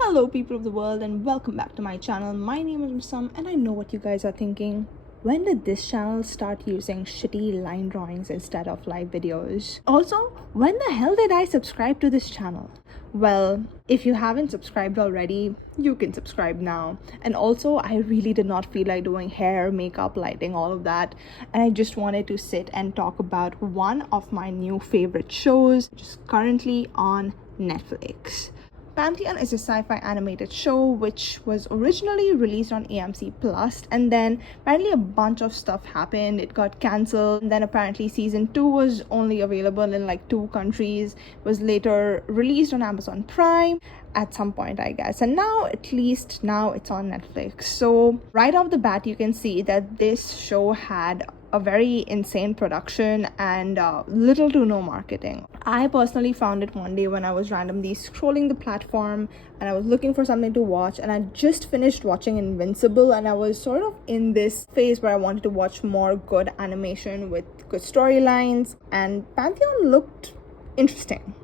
Hello people of the world and welcome back to my channel. My name is Musam and I know what you guys are thinking. When did this channel start using shitty line drawings instead of live videos? Also, when the hell did I subscribe to this channel? Well, if you haven't subscribed already, you can subscribe now. And also, I really did not feel like doing hair, makeup, lighting, all of that. And I just wanted to sit and talk about one of my new favorite shows, which is currently on Netflix. Pantheon is a sci-fi animated show which was originally released on AMC Plus, and then apparently a bunch of stuff happened. It got cancelled, and then apparently season 2 was only available in like 2 countries, was later released on Amazon Prime at some point, I guess, and now it's on Netflix. So right off the bat you can see that this show had a very insane production and little to no marketing. I personally found it one day when I was randomly scrolling the platform and I was looking for something to watch, and I just finished watching Invincible, and I was sort of in this phase where I wanted to watch more good animation with good storylines, and Pantheon looked interesting,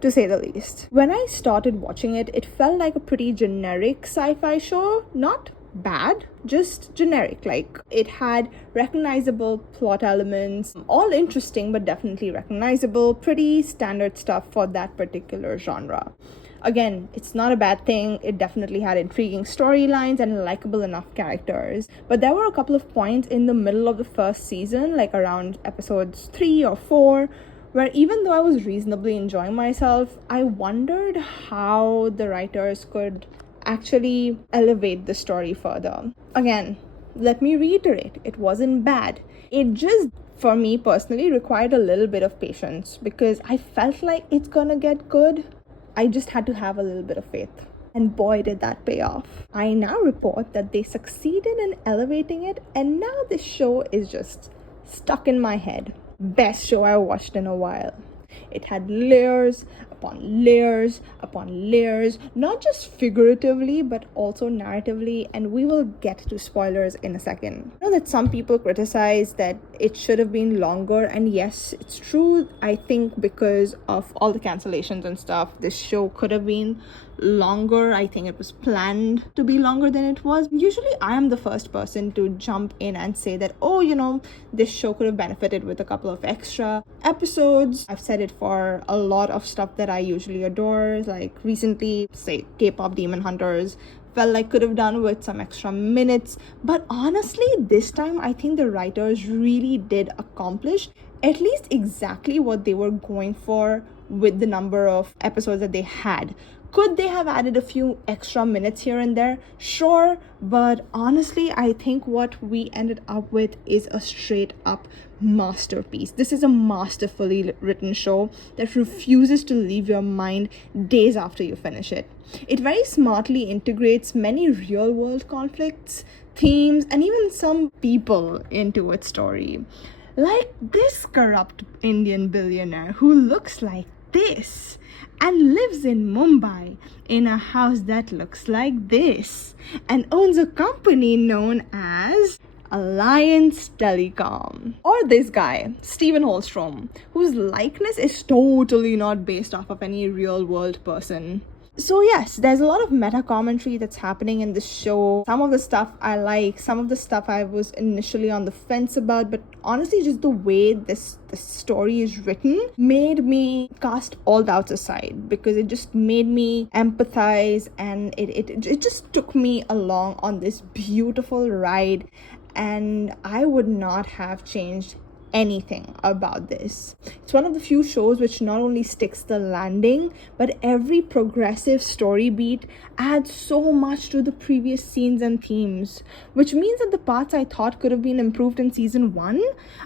to say the least. When I started watching it, it felt like a pretty generic sci-fi show, not bad, just generic. Like, it had recognizable plot elements, all interesting but definitely recognizable, pretty standard stuff for that particular genre. Again, it's not a bad thing. It definitely had intriguing storylines and likable enough characters. But there were a couple of points in the middle of the first season, like around episodes 3 or 4, where even though I was reasonably enjoying myself, I wondered how the writers could actually elevate the story further. Again, let me reiterate, it wasn't bad. It just, for me personally, required a little bit of patience because I felt like it's gonna get good. I just had to have a little bit of faith. And boy, did that pay off. I now report that they succeeded in elevating it, and now this show is just stuck in my head. Best show I watched in a while. It had layers upon layers upon layers, not just figuratively but also narratively, and we will get to spoilers in a second. I know that some people criticize that it should have been longer, and yes, it's true. I think because of all the cancellations and stuff, this show could have been longer. I think it was planned to be longer than it was. Usually I am the first person to jump in and say that, this show could have benefited with a couple of extra episodes. I've said it for a lot of stuff that I usually adore, like recently, say K-pop Demon Hunters, felt like could have done with some extra minutes. But honestly, this time I think the writers really did accomplish at least exactly what they were going for with the number of episodes that they had. Could they have added a few extra minutes here and there? Sure, but honestly, I think what we ended up with is a straight up masterpiece. This is a masterfully written show that refuses to leave your mind days after you finish it. It very smartly integrates many real world conflicts, themes, and even some people into its story. Like this corrupt Indian billionaire who looks like this and lives in Mumbai in a house that looks like this and owns a company known as Alliance Telecom. Or this guy, Stephen Holstrom, whose likeness is totally not based off of any real world person. So yes, there's a lot of meta commentary that's happening in this show. Some of the stuff I like, some of the stuff I was initially on the fence about, but honestly just the way this story is written made me cast all doubts aside, because it just made me empathize, and it just took me along on this beautiful ride, and I would not have changed anything about this. It's one of the few shows which not only sticks the landing, but every progressive story beat adds so much to the previous scenes and themes, which means that the parts I thought could have been improved in season 1,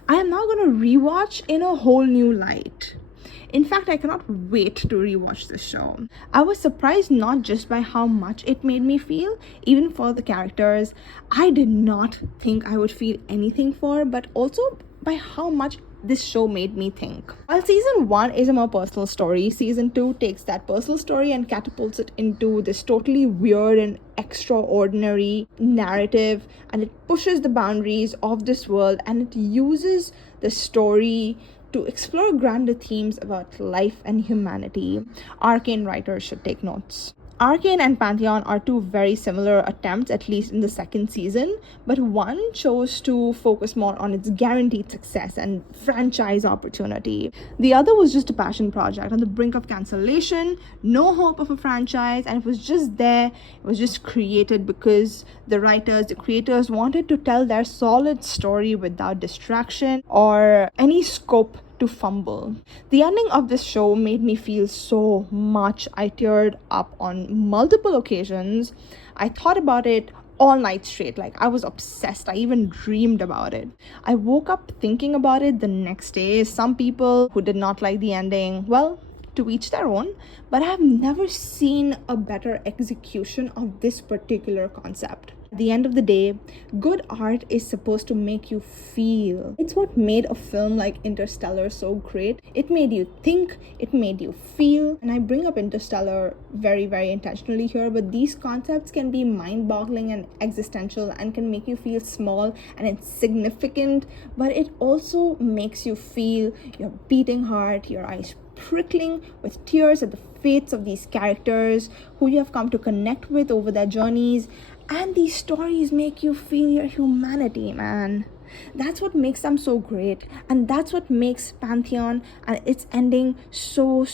I am now going to rewatch in a whole new light. In fact, I cannot wait to rewatch this show. I was surprised not just by how much it made me feel, even for the characters I did not think I would feel anything for, but also by how much this show made me think. While season 1 is a more personal story, season 2 takes that personal story and catapults it into this totally weird and extraordinary narrative, and it pushes the boundaries of this world, and it uses the story to explore grander themes about life and humanity. Arcane writers should take notes. Arcane and Pantheon are two very similar attempts, at least in the second season, but one chose to focus more on its guaranteed success and franchise opportunity. The other was just a passion project on the brink of cancellation, no hope of a franchise, and it was just there. It was just created because the writers, the creators wanted to tell their solid story without distraction or any scope to fumble. The ending of this show made me feel so much. I teared up on multiple occasions. I thought about it all night straight. Like, I was obsessed. I even dreamed about it. I woke up thinking about it the next day. Some people who did not like the ending, well, to each their own, but I have never seen a better execution of this particular concept. At the end of the day, good art is supposed to make you feel. It's what made a film like Interstellar so great. It made you think, it made you feel. And I bring up Interstellar very, very intentionally here, but these concepts can be mind-boggling and existential and can make you feel small and insignificant, but it also makes you feel your beating heart, your eyes prickling with tears at the fates of these characters who you have come to connect with over their journeys. And these stories make you feel your humanity, man. That's what makes them so great. And that's what makes Pantheon and its ending so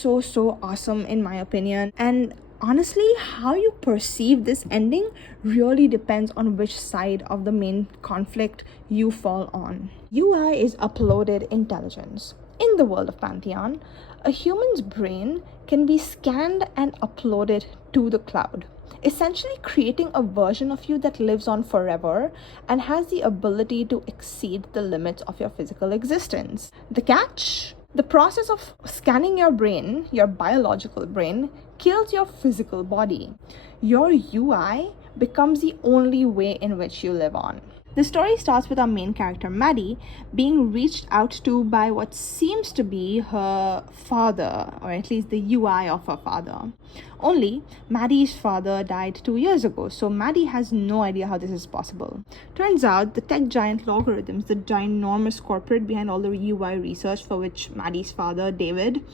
awesome, in my opinion. And honestly, how you perceive this ending really depends on which side of the main conflict you fall on. UI is uploaded intelligence. In the world of Pantheon, a human's brain can be scanned and uploaded to the cloud, essentially creating a version of you that lives on forever and has the ability to exceed the limits of your physical existence. The catch? The process of scanning your brain, your biological brain, kills your physical body. Your UI becomes the only way in which you live on. The story starts with our main character, Maddie, being reached out to by what seems to be her father, or at least the UI of her father. Only, Maddie's father died 2 years ago, so Maddie has no idea how this is possible. Turns out, the tech giant Logarithms, the ginormous corporate behind all the UI research for which Maddie's father, David,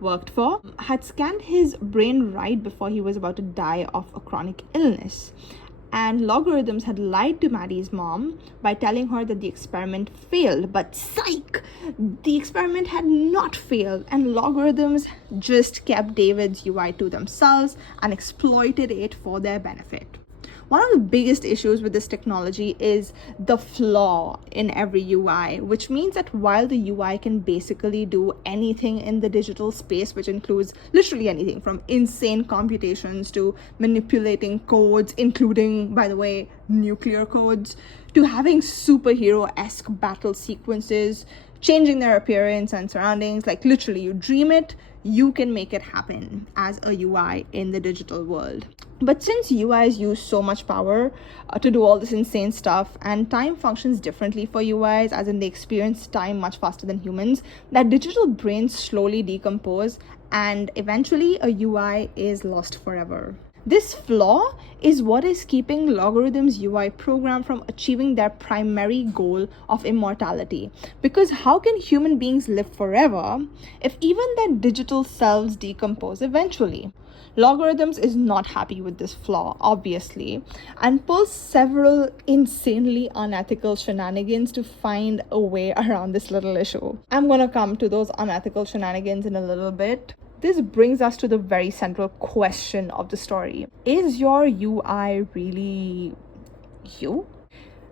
worked for, had scanned his brain right before he was about to die of a chronic illness. And Logarithms had lied to Maddie's mom by telling her that the experiment failed. But psych! The experiment had not failed, and Logarithms just kept David's UI to themselves and exploited it for their benefit. One of the biggest issues with this technology is the flaw in every UI, which means that while the UI can basically do anything in the digital space, which includes literally anything from insane computations to manipulating codes, including, by the way, nuclear codes, to having superhero-esque battle sequences, changing their appearance and surroundings, like literally you dream it, you can make it happen as a UI in the digital world. But since UIs use so much power to do all this insane stuff, and time functions differently for UIs, as in they experience time much faster than humans, that digital brains slowly decompose and eventually a UI is lost forever. This flaw is what is keeping Logarithms' UI program from achieving their primary goal of immortality. Because how can human beings live forever if even their digital selves decompose eventually? Logarithms is not happy with this flaw, obviously, and pulls several insanely unethical shenanigans to find a way around this little issue. I'm gonna come to those unethical shenanigans in a little bit. This brings us to the very central question of the story. Is your UI really you?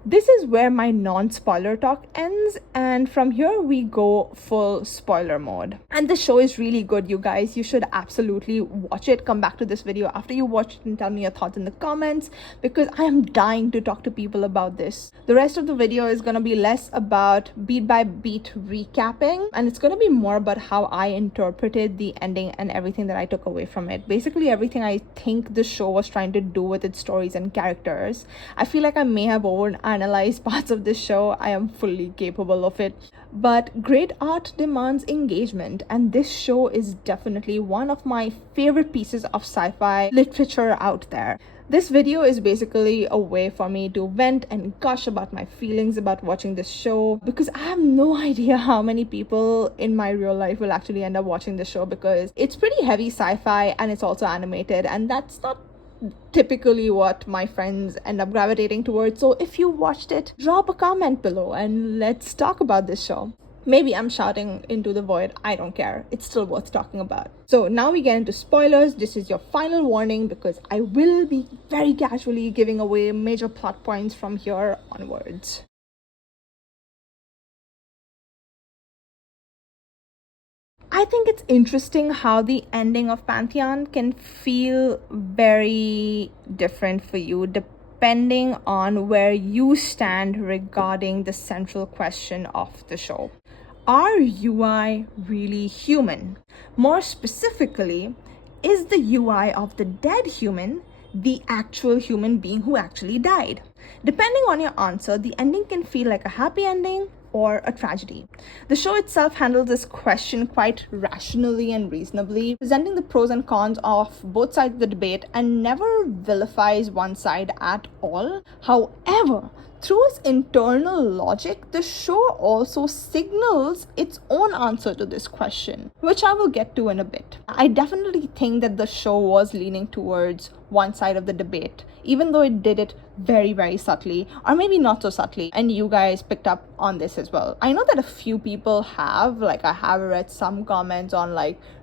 This is where my non-spoiler talk ends, and from here we go full spoiler mode. And the show is really good, you guys. You should absolutely watch it. Come back to this video after you watch it and tell me your thoughts in the comments, because I am dying to talk to people about this. The rest of the video is going to be less about beat by beat recapping, and it's going to be more about how I interpreted the ending and everything that I took away from it. Basically everything I think the show was trying to do with its stories and characters. I feel like I may have analyze parts of this show. I am fully capable of it. But great art demands engagement, and this show is definitely one of my favorite pieces of sci-fi literature out there. This video is basically a way for me to vent and gush about my feelings about watching this show, because I have no idea how many people in my real life will actually end up watching this show, because it's pretty heavy sci-fi and it's also animated, and that's not typically what my friends end up gravitating towards. So if you watched it, drop a comment below and let's talk about this show. Maybe I'm shouting into the void, I don't care. It's still worth talking about. So now we get into spoilers. This is your final warning, because I will be very casually giving away major plot points from here onwards. I think it's interesting how the ending of Pantheon can feel very different for you depending on where you stand regarding the central question of the show. Are UI really human? More specifically, is the UI of the dead human the actual human being who actually died? Depending on your answer, the ending can feel like a happy ending or a tragedy. The show itself handles this question quite rationally and reasonably, presenting the pros and cons of both sides of the debate and never vilifies one side at all. However, through its internal logic, the show also signals its own answer to this question, which I will get to in a bit. I definitely think that the show was leaning towards one side of the debate, even though it did it very, very subtly, or maybe not so subtly, and you guys picked up on this as well. I know that a few people have, I have read some comments on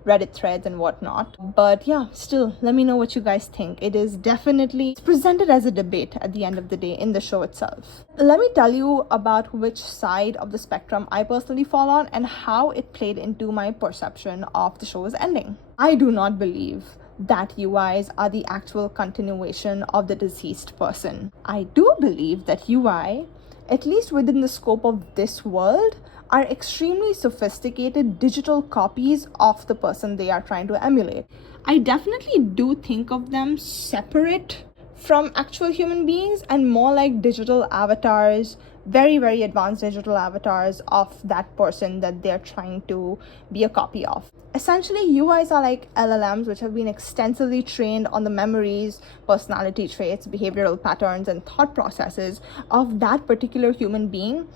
Reddit threads and whatnot, but yeah, still, let me know what you guys think. It is definitely presented as a debate at the end of the day in the show itself. Let me tell you about which side of the spectrum I personally fall on and how it played into my perception of the show's ending. I do not believe that UIs are the actual continuation of the deceased person. I do believe that UI, at least within the scope of this world, are extremely sophisticated digital copies of the person they are trying to emulate. I definitely do think of them separate from actual human beings and more like digital avatars, very, very advanced digital avatars of that person that they're trying to be a copy of. Essentially, UIs are like LLMs, which have been extensively trained on the memories, personality traits, behavioral patterns, and thought processes of that particular human being.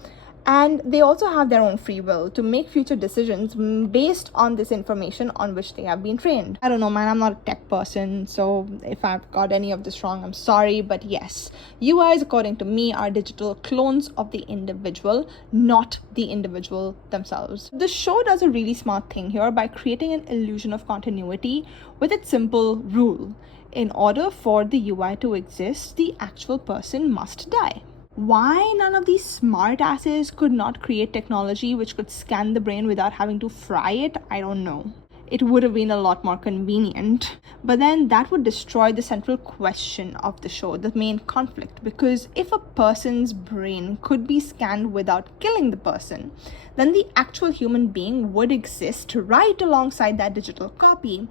And they also have their own free will to make future decisions based on this information on which they have been trained. I don't know, man, I'm not a tech person, so if I've got any of this wrong, I'm sorry. But yes, UIs, according to me, are digital clones of the individual, not the individual themselves. The show does a really smart thing here by creating an illusion of continuity with its simple rule. In order for the UI to exist, the actual person must die. Why none of these smart asses could not create technology which could scan the brain without having to fry it, I don't know. It would have been a lot more convenient. But then that would destroy the central question of the show, the main conflict. Because if a person's brain could be scanned without killing the person, then the actual human being would exist right alongside that digital copy.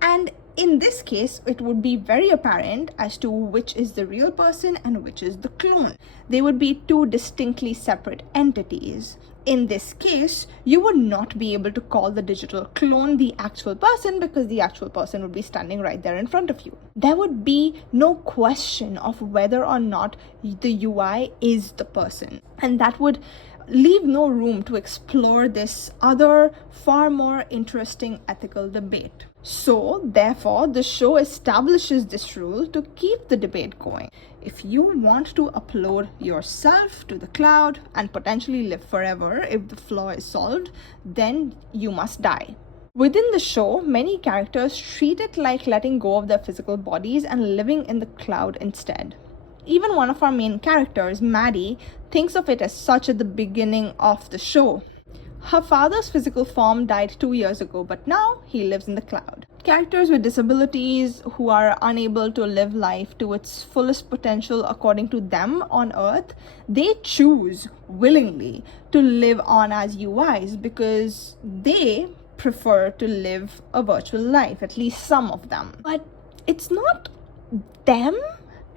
And in this case, it would be very apparent as to which is the real person and which is the clone. They would be two distinctly separate entities. In this case, you would not be able to call the digital clone the actual person because the actual person would be standing right there in front of you. There would be no question of whether or not the UI is the person. And that would leave no room to explore this other, far more interesting ethical debate. So, therefore, the show establishes this rule to keep the debate going. If you want to upload yourself to the cloud and potentially live forever if the flaw is solved, then you must die. Within the show, many characters treat it like letting go of their physical bodies and living in the cloud instead. Even one of our main characters, Maddie, thinks of it as such at the beginning of the show. Her father's physical form died 2 years ago, but now he lives in the cloud. Characters with disabilities who are unable to live life to its fullest potential according to them on Earth, they choose willingly to live on as UIs because they prefer to live a virtual life, at least some of them. But it's not them.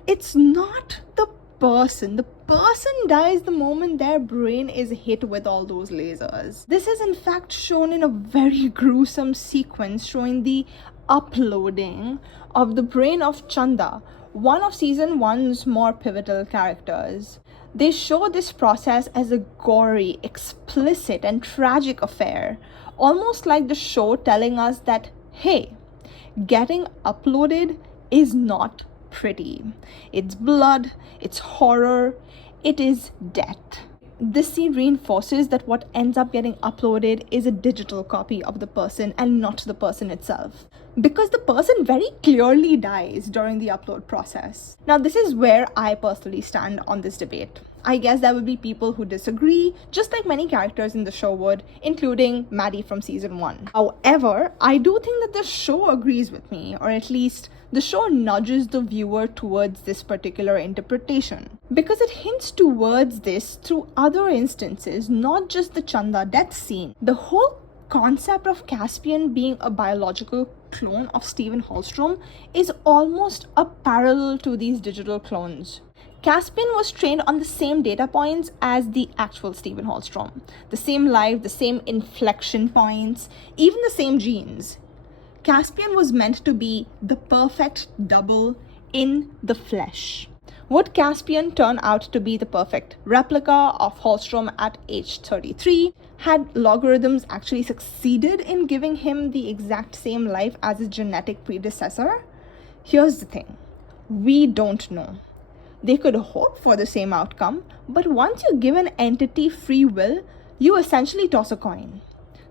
It's not the person. The person dies the moment their brain is hit with all those lasers. This is in fact shown in a very gruesome sequence showing the uploading of the brain of Chanda, one of season 1's more pivotal characters. They show this process as a gory, explicit, and tragic affair, almost like the show telling us that, hey, getting uploaded is not pretty. It's blood, it's horror, it is death. This scene reinforces that what ends up getting uploaded is a digital copy of the person and not the person itself, because the person very clearly dies during the upload process. Now, this is where I personally stand on this debate. I guess there will be people who disagree, just like many characters in the show would, including Maddie from season 1. However, I do think that the show agrees with me, or at least the show nudges the viewer towards this particular interpretation, because it hints towards this through other instances, not just the Chanda death scene. The whole concept of Caspian being a biological clone of Stephen Hallstrom is almost a parallel to these digital clones. Caspian was trained on the same data points as the actual Stephen Hallstrom. The same life, the same inflection points, even the same genes. Caspian was meant to be the perfect double in the flesh. Would Caspian turn out to be the perfect replica of Hallstrom at age 33? Had logarithms actually succeeded in giving him the exact same life as his genetic predecessor? Here's the thing. We don't know. They could hope for the same outcome, but once you give an entity free will, you essentially toss a coin.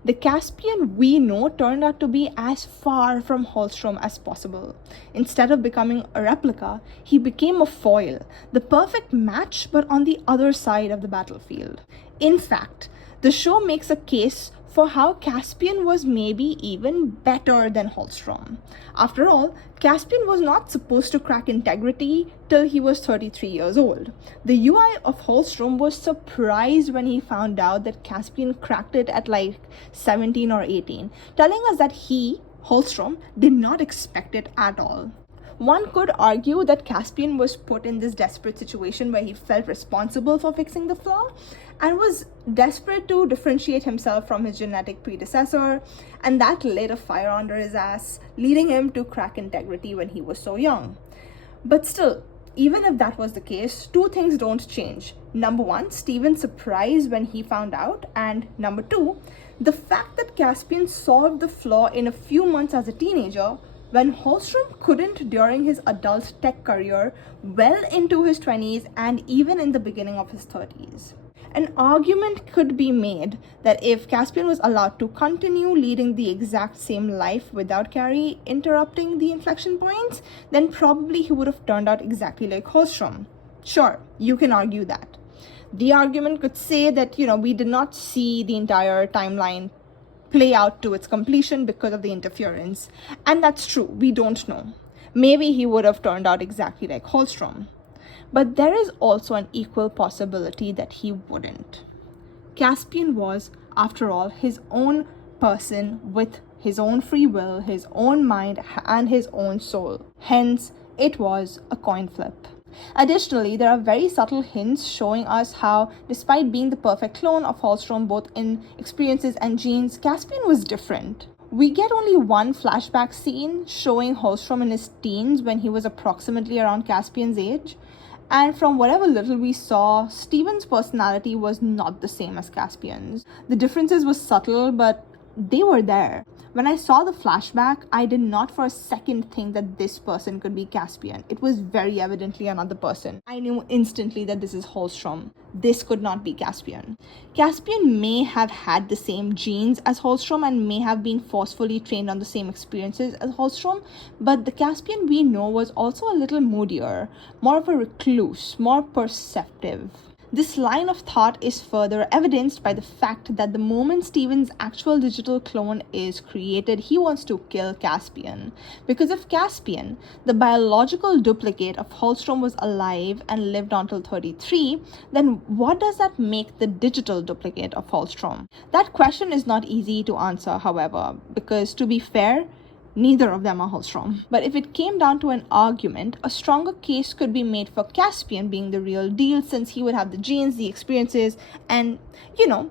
The Caspian we know turned out to be as far from Hallstrom as possible. Instead of becoming a replica, he became a foil, the perfect match but on the other side of the battlefield. In fact, the show makes a case for how Caspian was maybe even better than Hallstrom. After all, Caspian was not supposed to crack integrity till he was 33 years old. The UI of Hallstrom was surprised when he found out that Caspian cracked it at like 17 or 18, telling us that he, Hallstrom, did not expect it at all. One could argue that Caspian was put in this desperate situation where he felt responsible for fixing the flaw and was desperate to differentiate himself from his genetic predecessor, and that lit a fire under his ass, leading him to crack integrity when he was so young. But still, even if that was the case, two things don't change. Number one, Steven's surprise when he found out, and number two, the fact that Caspian solved the flaw in a few months as a teenager, when Hallstrom couldn't during his adult tech career, well into his 20s, and even in the beginning of his 30s. An argument could be made that if Caspian was allowed to continue leading the exact same life without Carrie interrupting the inflection points, then probably he would have turned out exactly like Hallstrom. Sure, you can argue that. The argument could say that, we did not see the entire timeline play out to its completion because of the interference. And that's true, we don't know. Maybe he would have turned out exactly like Hallstrom. But there is also an equal possibility that he wouldn't. Caspian was, after all, his own person with his own free will, his own mind, and his own soul. Hence, it was a coin flip. Additionally, there are very subtle hints showing us how, despite being the perfect clone of Hallstrom both in experiences and genes, Caspian was different. We get only one flashback scene showing Hallstrom in his teens when he was approximately around Caspian's age. And from whatever little we saw, Steven's personality was not the same as Caspian's. The differences were subtle, but they were there. When I saw the flashback, I did not for a second think that this person could be Caspian. It was very evidently another person. I knew instantly that this is Hallstrom. This could not be Caspian. Caspian may have had the same genes as Hallstrom and may have been forcefully trained on the same experiences as Hallstrom, but the Caspian we know was also a little moodier, more of a recluse, more perceptive. This line of thought is further evidenced by the fact that the moment Steven's actual digital clone is created, he wants to kill Caspian. Because if Caspian, the biological duplicate of Hallstrom, was alive and lived until 33, then what does that make the digital duplicate of Hallstrom? That question is not easy to answer, however, because to be fair, neither of them are Holstrom. But if it came down to an argument, a stronger case could be made for Caspian being the real deal, since he would have the genes, the experiences, and,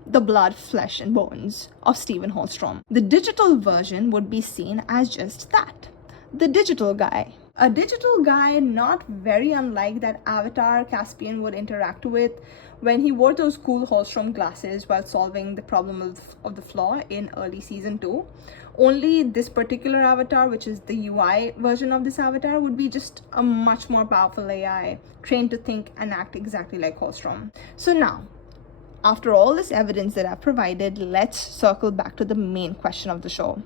the blood, flesh, and bones of Stephen Holstrom. The digital version would be seen as just that, the digital guy. A digital guy not very unlike that avatar Caspian would interact with when he wore those cool Holstrom glasses while solving the problem of the flaw in early season 2. Only this particular avatar, which is the UI version of this avatar, would be just a much more powerful AI trained to think and act exactly like Holstrom. So now, after all this evidence that I've provided, let's circle back to the main question of the show.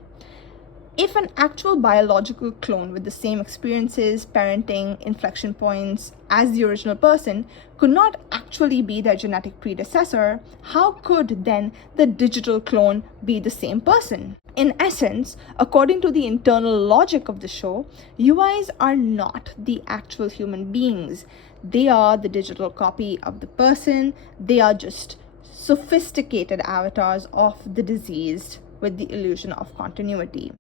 If an actual biological clone with the same experiences, parenting, inflection points as the original person could not actually be their genetic predecessor, how could then the digital clone be the same person? In essence, according to the internal logic of the show, UIs are not the actual human beings. They are the digital copy of the person. They are just sophisticated avatars of the deceased with the illusion of continuity.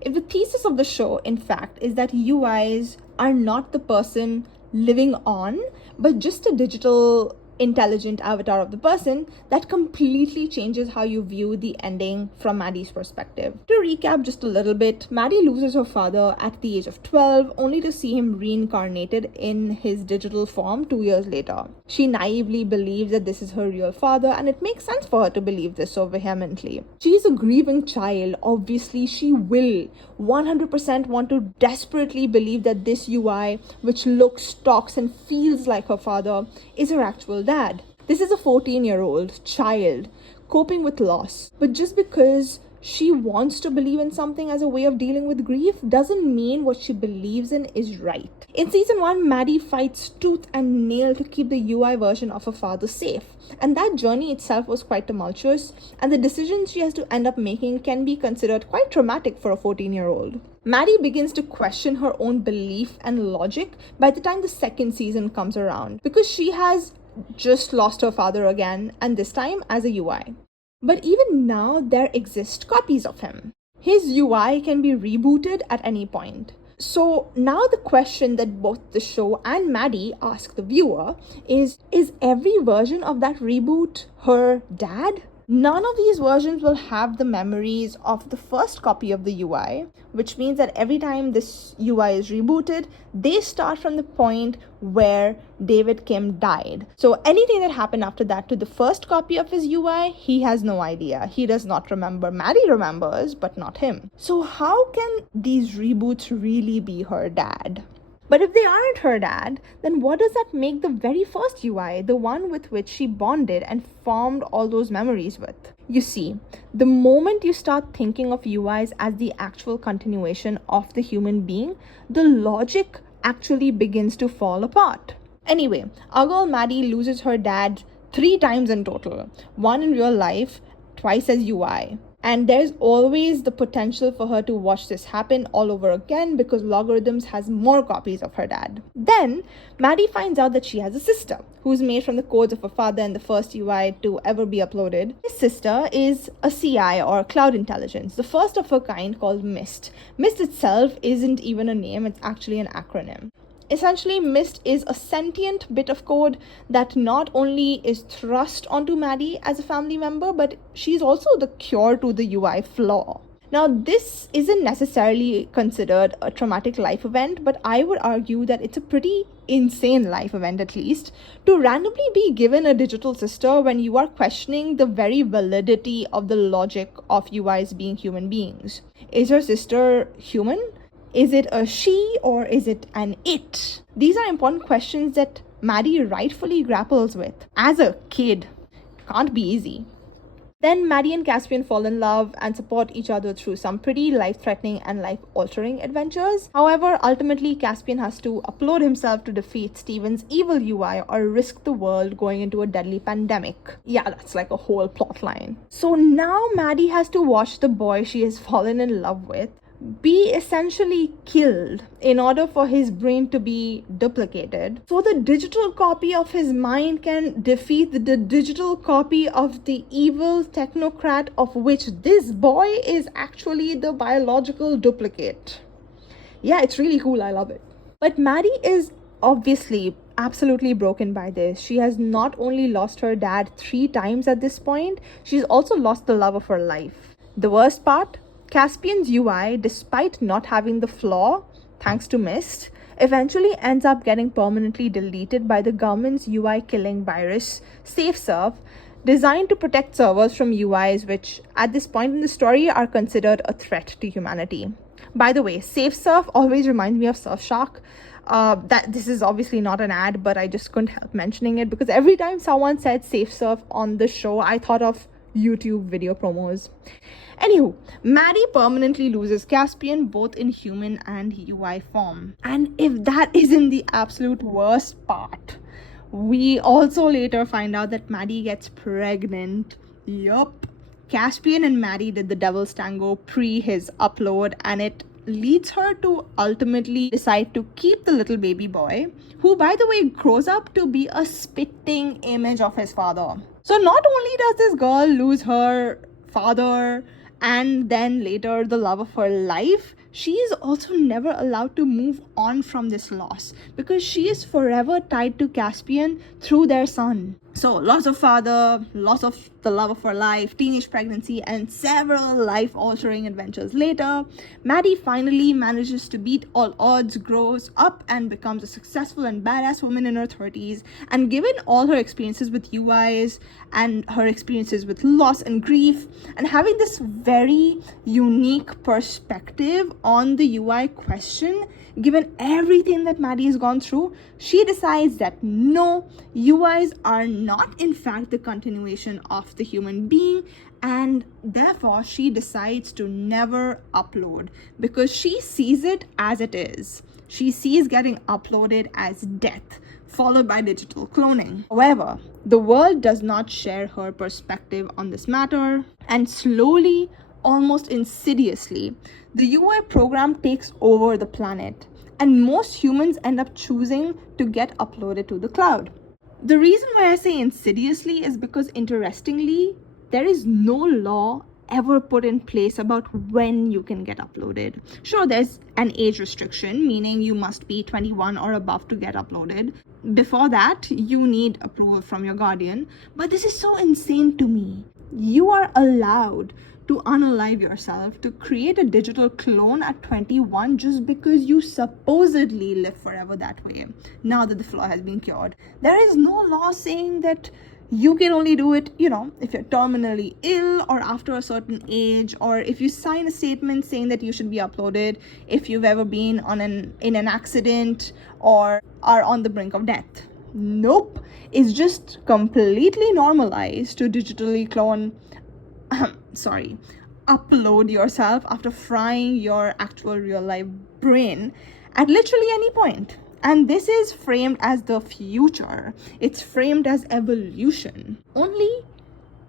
If the thesis of the show, in fact, is that UIs are not the person living on, but just a digital intelligent avatar of the person, that completely changes how you view the ending from Maddie's perspective. To recap just a little bit, Maddie loses her father at the age of 12, only to see him reincarnated in his digital form 2 years later. She naively believes that this is her real father, and it makes sense for her to believe this so vehemently. She is a grieving child. Obviously, she will 100% want to desperately believe that this UI, which looks, talks, and feels like her father, is her actual dad. This is a 14-year-old child coping with loss. But just because she wants to believe in something as a way of dealing with grief doesn't mean what she believes in is right. In season 1, Maddie fights tooth and nail to keep the UI version of her father safe. And that journey itself was quite tumultuous, and the decisions she has to end up making can be considered quite traumatic for a 14-year-old. Maddie begins to question her own belief and logic by the time the second season comes around, because she has just lost her father again, and this time as a UI. But even now, there exist copies of him. His UI can be rebooted at any point. So now the question that both the show and Maddie ask the viewer is every version of that reboot her dad? None of these versions will have the memories of the first copy of the UI, which means that every time this UI is rebooted, they start from the point where David Kim died. So anything that happened after that to the first copy of his UI, he has no idea. He does not remember. Maddie remembers, but not him. So how can these reboots really be her dad? But if they aren't her dad, then what does that make the very first UI, the one with which she bonded and formed all those memories with? You see, the moment you start thinking of UIs as the actual continuation of the human being, the logic actually begins to fall apart. Anyway, our girl Maddie loses her dad 3 times in total. 1 in real life, twice as UI. And there's always the potential for her to watch this happen all over again because Logarithms has more copies of her dad. Then, Maddie finds out that she has a sister who's made from the codes of her father and the first UI to ever be uploaded. His sister is a CI, or Cloud Intelligence, the first of her kind, called MIST. MIST itself isn't even a name, it's actually an acronym. Essentially, MIST is a sentient bit of code that not only is thrust onto Maddie as a family member, but she's also the cure to the UI flaw. Now, this isn't necessarily considered a traumatic life event, but I would argue that it's a pretty insane life event, at least, to randomly be given a digital sister when you are questioning the very validity of the logic of UIs being human beings. Is her sister human? Is it a she or is it an it? These are important questions that Maddie rightfully grapples with. As a kid, can't be easy. Then Maddie and Caspian fall in love and support each other through some pretty life-threatening and life-altering adventures. However, ultimately, Caspian has to upload himself to defeat Steven's evil UI or risk the world going into a deadly pandemic. Yeah, that's like a whole plot line. So now Maddie has to watch the boy she has fallen in love with be essentially killed in order for his brain to be duplicated, so the digital copy of his mind can defeat the digital copy of the evil technocrat, of which this boy is actually the biological duplicate. Yeah, it's really cool. I love it. But Maddie is obviously absolutely broken by this. She has not only lost her dad 3 times at this point, she's also lost the love of her life. The worst part, Caspian's UI, despite not having the flaw, thanks to Mist, eventually ends up getting permanently deleted by the government's UI killing virus, SafeServe, designed to protect servers from UIs which, at this point in the story, are considered a threat to humanity. By the way, SafeServe always reminds me of Surfshark. That this is obviously not an ad, but I just couldn't help mentioning it because every time someone said SafeServe on the show, I thought of YouTube video promos. Anywho, Maddie permanently loses Caspian both in human and UI form. And if that isn't the absolute worst part, we also later find out that Maddie gets pregnant. Yup. Caspian and Maddie did the Devil's Tango pre his upload, and it leads her to ultimately decide to keep the little baby boy, who, by the way, grows up to be a spitting image of his father. So not only does this girl lose her father and then later the love of her life, she is also never allowed to move on from this loss because she is forever tied to Caspian through their son. So loss of father, loss of the love of her life, teenage pregnancy, and several life-altering adventures later, Maddie finally manages to beat all odds, grows up, and becomes a successful and badass woman in her 30s. And given all her experiences with UIs and her experiences with loss and grief, and having this very unique perspective on the UI question, given everything that Maddie has gone through, she decides that no, UIs are not in fact the continuation of the human being, and therefore she decides to never upload because she sees it as it is. She sees getting uploaded as death, followed by digital cloning. However, the world does not share her perspective on this matter, and slowly, almost insidiously, the UI program takes over the planet, and most humans end up choosing to get uploaded to the cloud. The reason why I say insidiously is because, interestingly, there is no law ever put in place about when you can get uploaded. Sure, there's an age restriction, meaning you must be 21 or above to get uploaded. Before that, you need approval from your guardian. But this is so insane to me. You are allowed to unalive yourself, to create a digital clone at 21 just because you supposedly live forever that way, now that the flaw has been cured. There is no law saying that you can only do it, if you're terminally ill or after a certain age, or if you sign a statement saying that you should be uploaded if you've ever been in an accident or are on the brink of death. Nope. It's just completely normalized to digitally clone upload yourself after frying your actual real life brain at literally any point. And this is framed as the future. It's framed as evolution. Only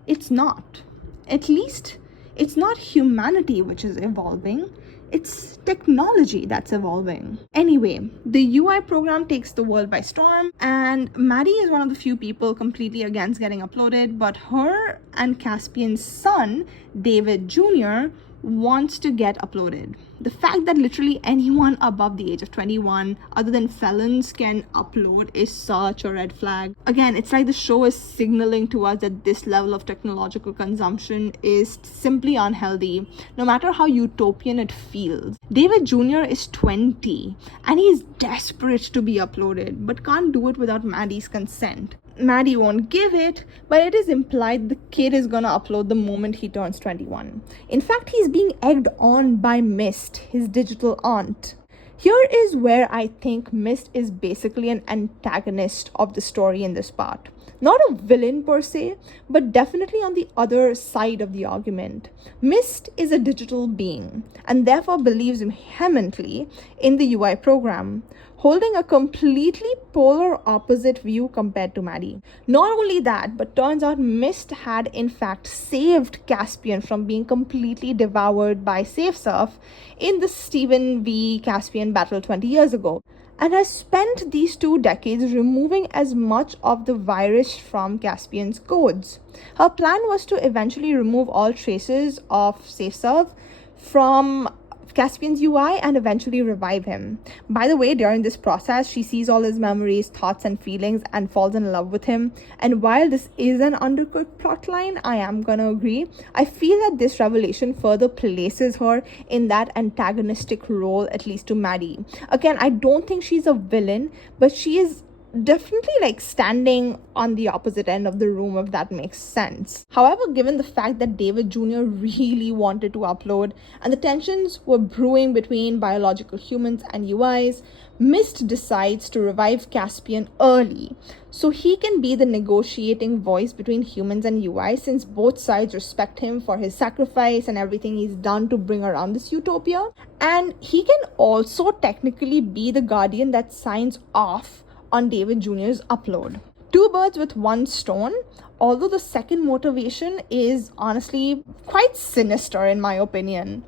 it's not. At least it's not humanity which is evolving. It's technology that's evolving. Anyway, the UI program takes the world by storm, and Maddie is one of the few people completely against getting uploaded, but her and Caspian's son, David Jr., wants to get uploaded. The fact that literally anyone above the age of 21, other than felons, can upload is such a red flag. Again, it's like the show is signaling to us that this level of technological consumption is simply unhealthy, no matter how utopian it feels. David Jr. is 20 and he's desperate to be uploaded, but can't do it without Maddie's consent. Maddie won't give it, but it is implied the kid is gonna upload the moment he turns 21. In fact, he's being egged on by Mist, his digital aunt. Here is where I think Mist is basically an antagonist of the story in this part. Not a villain per se, but definitely on the other side of the argument. Mist is a digital being and therefore believes vehemently in the UI program, holding a completely polar opposite view compared to Maddie. Not only that, but turns out Mist had in fact saved Caspian from being completely devoured by SafeSurf in the Stephen v. Caspian battle 20 years ago, and has spent these 2 decades removing as much of the virus from Caspian's codes. Her plan was to eventually remove all traces of SafeSurf from Caspian's UI and eventually revive him. By the way, during this process, she sees all his memories, thoughts, and feelings and falls in love with him. And while this is an undercooked plotline, I am gonna agree, I feel that this revelation further places her in that antagonistic role, at least to Maddie. Again, I don't think she's a villain, but she is definitely like standing on the opposite end of the room, if that makes sense. However, given the fact that David Jr. really wanted to upload and the tensions were brewing between biological humans and UIs, Mist decides to revive Caspian early so he can be the negotiating voice between humans and UIs, since both sides respect him for his sacrifice and everything he's done to bring around this utopia. And he can also technically be the guardian that signs off on David Jr.'s upload. 2 birds with 1 stone, although the second motivation is honestly quite sinister in my opinion.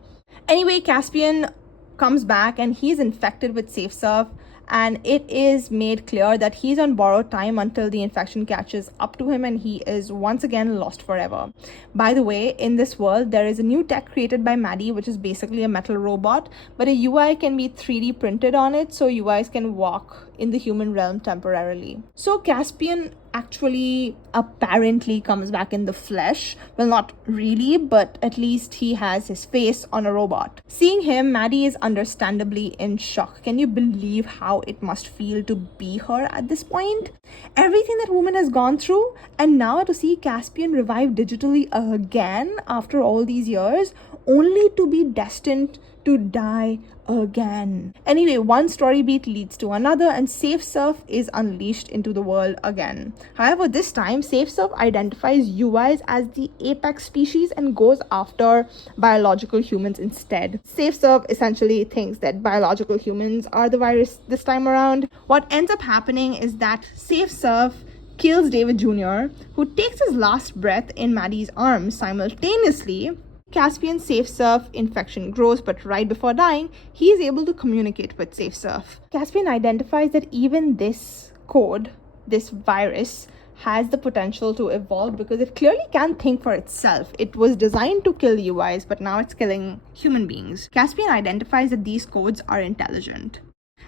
Anyway, Caspian comes back and he's infected with SafeSurf, and it is made clear that he's on borrowed time until the infection catches up to him and he is once again lost forever. By the way, in this world, there is a new tech created by Maddie, which is basically a metal robot, but a UI can be 3D printed on it, so UIs can walk in the human realm temporarily. So Caspian actually apparently comes back in the flesh. Well, not really, but at least he has his face on a robot. Seeing him, Maddie is understandably in shock. Can you believe how it must feel to be her at this point? Everything that woman has gone through, and now to see Caspian revive digitally again after all these years, only to be destined to die again. Anyway, one story beat leads to another and SafeSurf is unleashed into the world again. However, this time SafeSurf identifies UIs as the apex species and goes after biological humans instead. SafeSurf essentially thinks that biological humans are the virus this time around. What ends up happening is that SafeSurf kills David Jr., who takes his last breath in Maddie's arms simultaneously. Caspian's SafeSurf infection grows, but right before dying, he is able to communicate with SafeSurf. Caspian identifies that even this code, this virus, has the potential to evolve because it clearly can think for itself. It was designed to kill UIs, but now it's killing human beings. Caspian identifies that these codes are intelligent,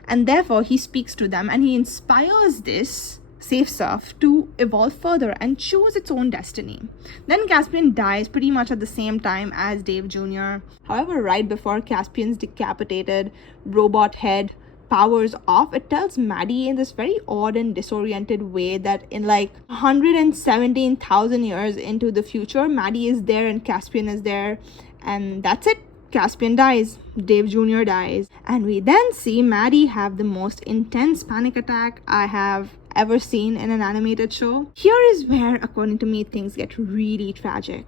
and therefore he speaks to them and he inspires this SafeSurf to evolve further and choose its own destiny. Then Caspian dies pretty much at the same time as Dave Jr. However, right before Caspian's decapitated robot head powers off, it tells Maddie in this very odd and disoriented way that in like 117,000 years into the future, Maddie is there and Caspian is there, and that's it. Caspian dies, Dave Jr. dies, and we then see Maddie have the most intense panic attack I have ever seen in an animated show. Here is where, according to me, things get really tragic.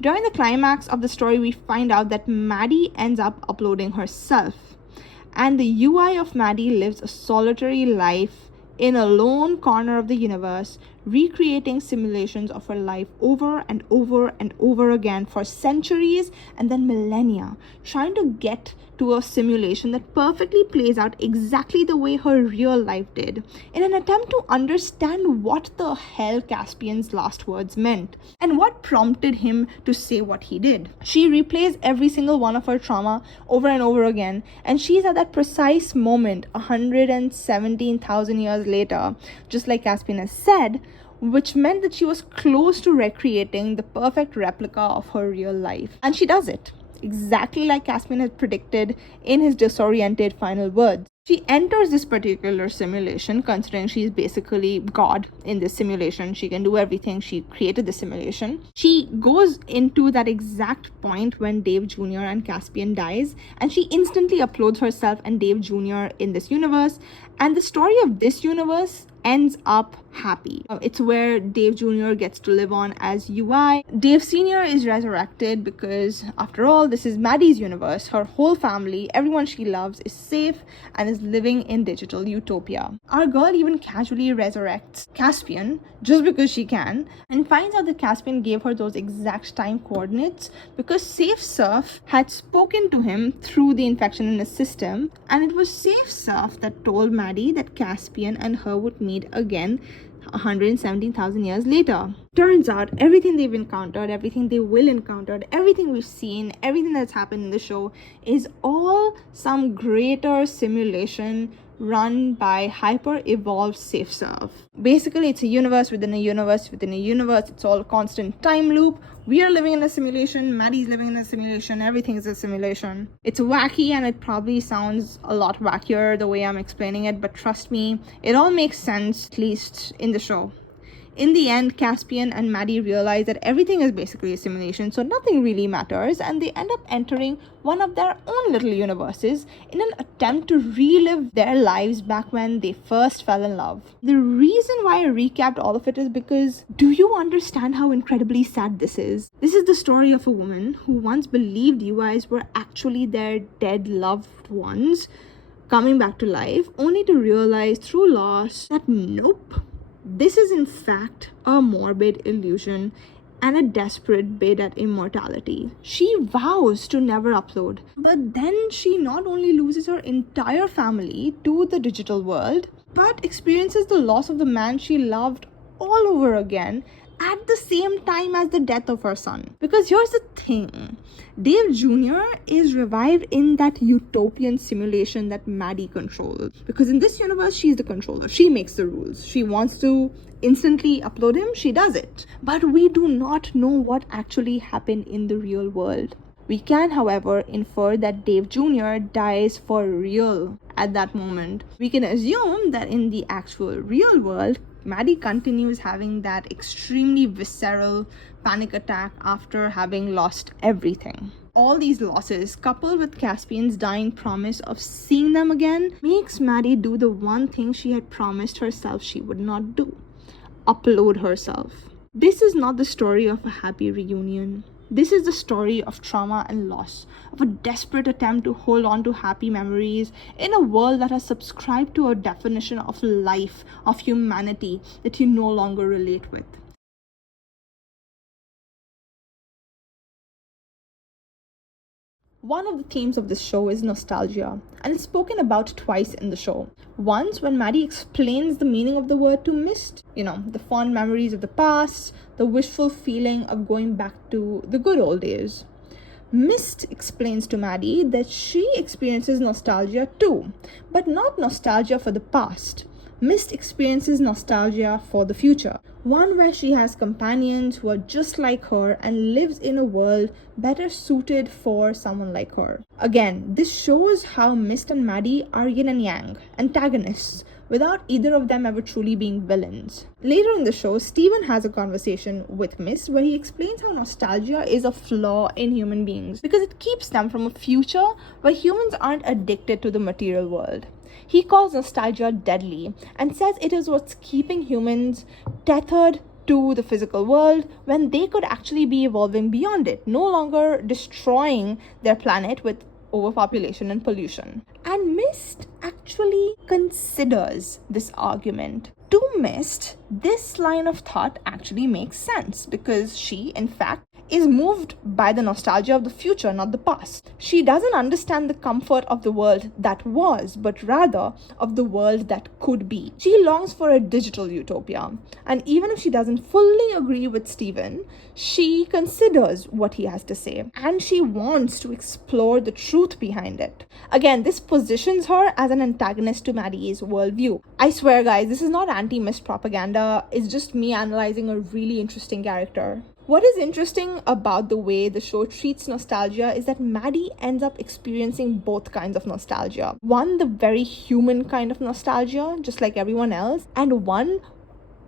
During the climax of the story, we find out that Maddie ends up uploading herself, and the UI of Maddie lives a solitary life in a lone corner of the universe, recreating simulations of her life over and over and over again for centuries and then millennia, trying to get to a simulation that perfectly plays out exactly the way her real life did, in an attempt to understand what the hell Caspian's last words meant and what prompted him to say what he did. She replays every single one of her trauma over and over again, and she's at that precise moment 117,000 years later, just like Caspian has said, which meant that she was close to recreating the perfect replica of her real life. And she does it, exactly like Caspian had predicted in his disoriented final words. She enters this particular simulation, considering she's basically God in this simulation. She can do everything. She created the simulation. She goes into that exact point when Dave Jr. and Caspian dies, and she instantly uploads herself and Dave Jr. in this universe. And the story of this universe ends up happy. It's where Dave Jr. gets to live on as UI. Dave Sr. is resurrected because, after all, this is Maddie's universe. Her whole family, everyone she loves, is safe and is living in digital utopia. Our girl even casually resurrects Caspian just because she can, and finds out that Caspian gave her those exact time coordinates because Safe Surf had spoken to him through the infection in his system, and it was Safe Surf that told Maddie that Caspian and her would meet again 117,000 years later. Turns out everything they've encountered, everything they will encounter, everything we've seen, everything that's happened in the show is all some greater simulation run by hyper-evolved Safe Surf. Basically, it's a universe within a universe within a universe. It's all a constant time loop. We are living in a simulation. Maddie's living in a simulation. Everything is a simulation. It's wacky, and it probably sounds a lot wackier the way I'm explaining it, but trust me, it all makes sense, at least in the show. In the end, Caspian and Maddie realize that everything is basically a simulation, so nothing really matters, and they end up entering one of their own little universes in an attempt to relive their lives back when they first fell in love. The reason why I recapped all of it is because, do you understand how incredibly sad this is? This is the story of a woman who once believed UIs were actually their dead loved ones coming back to life, only to realize through loss that nope, this is in fact a morbid illusion and a desperate bid at immortality. She vows to never upload, but then she not only loses her entire family to the digital world, but experiences the loss of the man she loved all over again at the same time as the death of her son. Because here's the thing, Dave Jr. is revived in that utopian simulation that Maddie controls. Because in this universe, she's the controller. She makes the rules. She wants to instantly upload him, she does it. But we do not know what actually happened in the real world. We can, however, infer that Dave Jr. dies for real at that moment. We can assume that in the actual real world, Maddie continues having that extremely visceral panic attack after having lost everything. All these losses, coupled with Caspian's dying promise of seeing them again, makes Maddie do the one thing she had promised herself she would not do: upload herself. This is not the story of a happy reunion. This is the story of trauma and loss, of a desperate attempt to hold on to happy memories in a world that has subscribed to a definition of life, of humanity, that you no longer relate with. One of the themes of this show is nostalgia, and it's spoken about twice in the show. Once when Maddie explains the meaning of the word to Mist, the fond memories of the past, the wishful feeling of going back to the good old days. Mist explains to Maddie that she experiences nostalgia too, but not nostalgia for the past. Mist experiences nostalgia for the future, one where she has companions who are just like her and lives in a world better suited for someone like her. Again, this shows how Mist and Maddie are yin and yang, antagonists, without either of them ever truly being villains. Later in the show, Steven has a conversation with Mist where he explains how nostalgia is a flaw in human beings because it keeps them from a future where humans aren't addicted to the material world. He calls nostalgia deadly and says it is what's keeping humans tethered to the physical world when they could actually be evolving beyond it, no longer destroying their planet with overpopulation and pollution. And Mist actually considers this argument. To Mist, this line of thought actually makes sense because she, in fact, is moved by the nostalgia of the future, not the past. She doesn't understand the comfort of the world that was, but rather of the world that could be. She longs for a digital utopia. And even if she doesn't fully agree with Steven, she considers what he has to say. And she wants to explore the truth behind it. Again, this positions her as an antagonist to Maddie's worldview. I swear, guys, this is not anti-Mist propaganda. It's just me analyzing a really interesting character. What is interesting about the way the show treats nostalgia is that Maddie ends up experiencing both kinds of nostalgia. One, the very human kind of nostalgia, just like everyone else, and one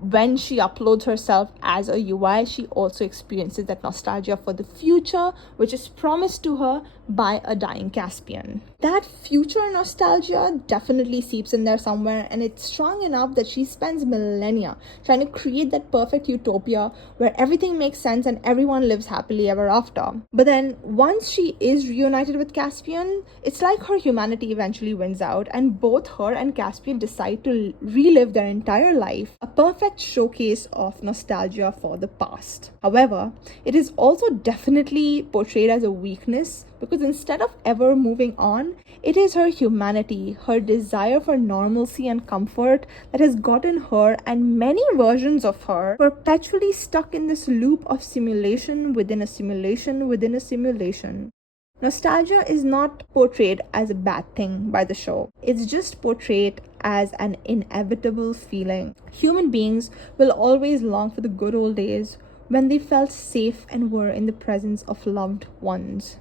when she uploads herself as a UI, she also experiences that nostalgia for the future, which is promised to her by a dying Caspian. That future nostalgia definitely seeps in there somewhere, and it's strong enough that she spends millennia trying to create that perfect utopia where everything makes sense and everyone lives happily ever after. But then once she is reunited with Caspian, it's like her humanity eventually wins out, and both her and Caspian decide to relive their entire life, a perfect showcase of nostalgia for the past. However, it is also definitely portrayed as a weakness, because instead of ever moving on, it is her humanity, her desire for normalcy and comfort that has gotten her and many versions of her perpetually stuck in this loop of simulation within a simulation within a simulation. Nostalgia is not portrayed as a bad thing by the show. It's just portrayed as an inevitable feeling. Human beings will always long for the good old days when they felt safe and were in the presence of loved ones.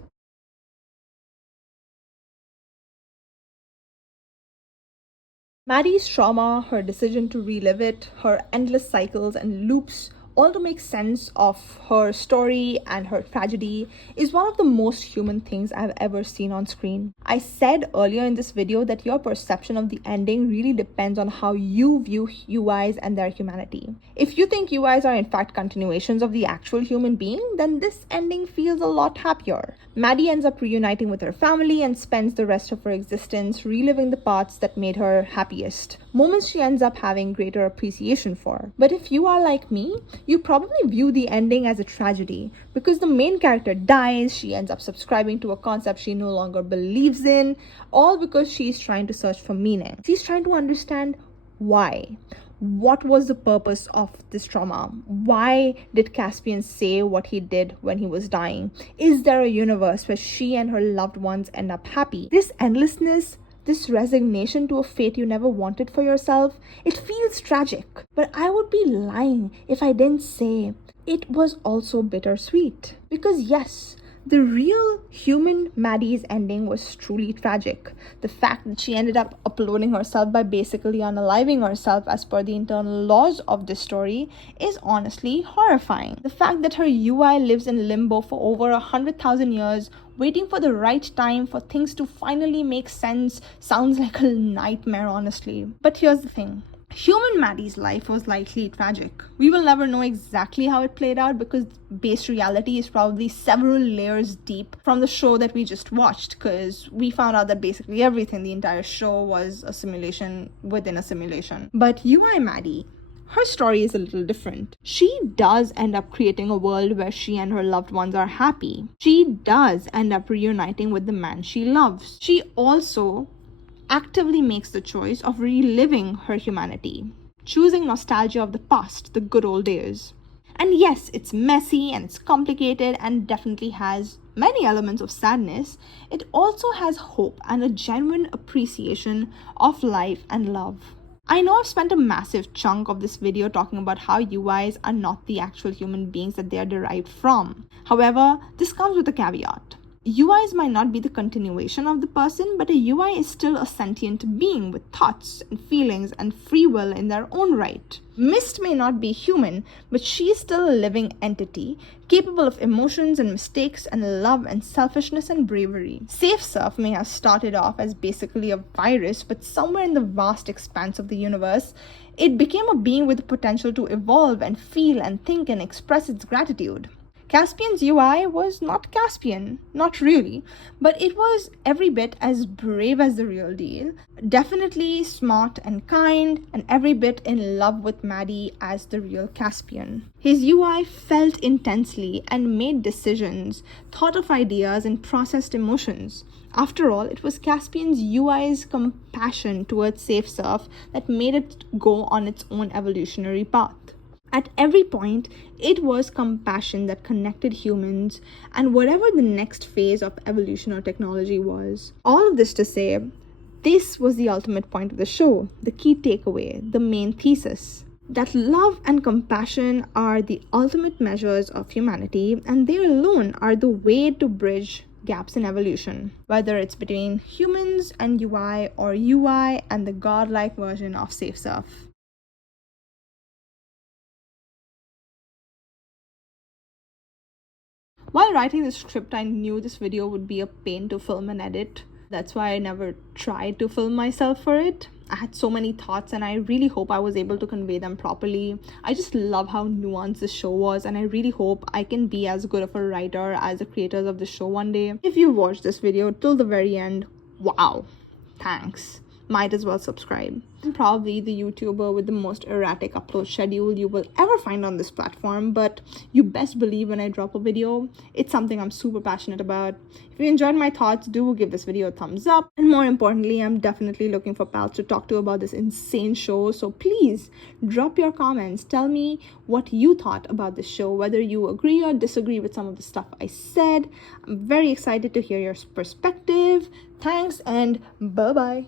Maddie's trauma, her decision to relive it, her endless cycles and loops, all to make sense of her story and her tragedy, is one of the most human things I've ever seen on screen. I said earlier in this video that your perception of the ending really depends on how you view UIs and their humanity. If you think UIs are in fact continuations of the actual human being, then this ending feels a lot happier. Maddie ends up reuniting with her family and spends the rest of her existence reliving the parts that made her happiest, moments she ends up having greater appreciation for. But if you are like me, you probably view the ending as a tragedy, because the main character dies, she ends up subscribing to a concept she no longer believes in, all because she's trying to search for meaning. She's trying to understand why. What was the purpose of this trauma? Why did Caspian say what he did when he was dying? Is there a universe where she and her loved ones end up happy? This endlessness, this resignation to a fate you never wanted for yourself, it feels tragic. But I would be lying if I didn't say it was also bittersweet. Because yes, the real human Maddie's ending was truly tragic. The fact that she ended up uploading herself by basically unaliving herself as per the internal laws of this story is honestly horrifying. The fact that her UI lives in limbo for over 100,000 years, waiting for the right time for things to finally make sense, sounds like a nightmare, honestly. But here's the thing. Human Maddie's life was likely tragic. We will never know exactly how it played out, because base reality is probably several layers deep from the show that we just watched, because we found out that basically everything, the entire show, was a simulation within a simulation. But UI Maddie, her story is a little different. She does end up creating a world where she and her loved ones are happy. She does end up reuniting with the man she loves. She also actively makes the choice of reliving her humanity, choosing nostalgia of the past, the good old days. And yes, it's messy and it's complicated and definitely has many elements of sadness. It also has hope and a genuine appreciation of life and love. I know I've spent a massive chunk of this video talking about how UIs are not the actual human beings that they are derived from. However, this comes with a caveat. UIs might not be the continuation of the person, but a UI is still a sentient being with thoughts and feelings and free will in their own right. Mist may not be human, but she is still a living entity, capable of emotions and mistakes and love and selfishness and bravery. Safe Surf may have started off as basically a virus, but somewhere in the vast expanse of the universe, it became a being with the potential to evolve and feel and think and express its gratitude. Caspian's UI was not Caspian, not really, but it was every bit as brave as the real deal, definitely smart and kind, and every bit in love with Maddie as the real Caspian. His UI felt intensely and made decisions, thought of ideas, and processed emotions. After all, it was Caspian's UI's compassion towards Safe Surf that made it go on its own evolutionary path. At every point, it was compassion that connected humans and whatever the next phase of evolution or technology was. All of this to say, this was the ultimate point of the show, the key takeaway, the main thesis. That love and compassion are the ultimate measures of humanity, and they alone are the way to bridge gaps in evolution, whether it's between humans and UI or UI and the godlike version of Safe Surf. While writing the script, I knew this video would be a pain to film and edit. That's why I never tried to film myself for it. I had so many thoughts and I really hope I was able to convey them properly. I just love how nuanced the show was, and I really hope I can be as good of a writer as the creators of the show one day. If you watched this video till the very end, wow, thanks. Might as well subscribe. I'm probably the YouTuber with the most erratic upload schedule you will ever find on this platform, but you best believe when I drop a video, it's something I'm super passionate about. If you enjoyed my thoughts, do give this video a thumbs up. And more importantly, I'm definitely looking for pals to talk to about this insane show. So please drop your comments. Tell me what you thought about the show, whether you agree or disagree with some of the stuff I said. I'm very excited to hear your perspective. Thanks and bye-bye.